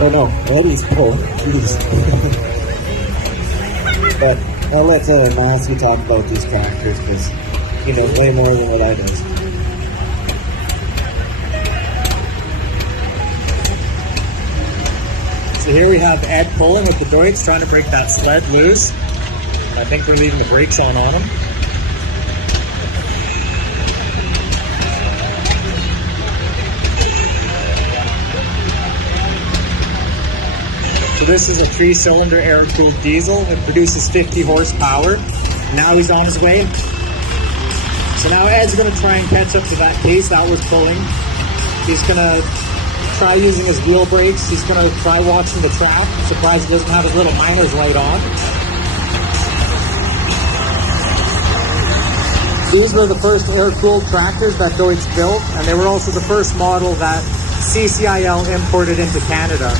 Oh no, Eddie's full. Jeez. But I'll let Matthew talk about these tractors because he knows way more than what I do. So here we have Ed pulling with the Deutz, trying to break that sled loose. I think we're leaving the brakes on him. So this is a 3-cylinder air-cooled diesel. It produces 50 horsepower. Now he's on his way. So now Ed's going to try and catch up to that pace that was pulling. He's going to try using his wheel brakes. He's going to try watching the track. Surprised he doesn't have his little miner's light on. These were the first air-cooled tractors that Deutz built, and they were also the first model that CCIL imported into Canada.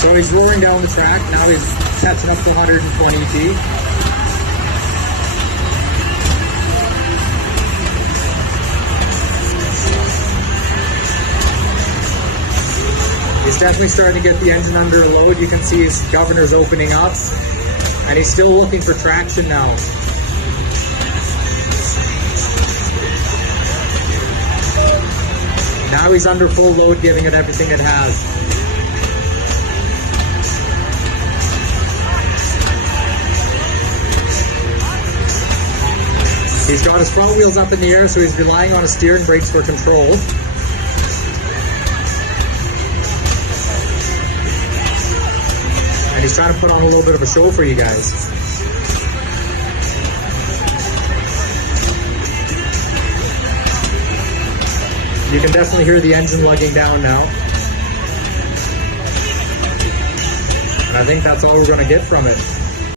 So he's roaring down the track. Now he's catching up to 120 feet. He's definitely starting to get the engine under a load. You can see his governor's opening up, and he's still looking for traction now. Now he's under full load, giving it everything it has. He's got his front wheels up in the air, so he's relying on his steer and brakes for control. And he's trying to put on a little bit of a show for you guys. You can definitely hear the engine lugging down now. And I think that's all we're going to get from it.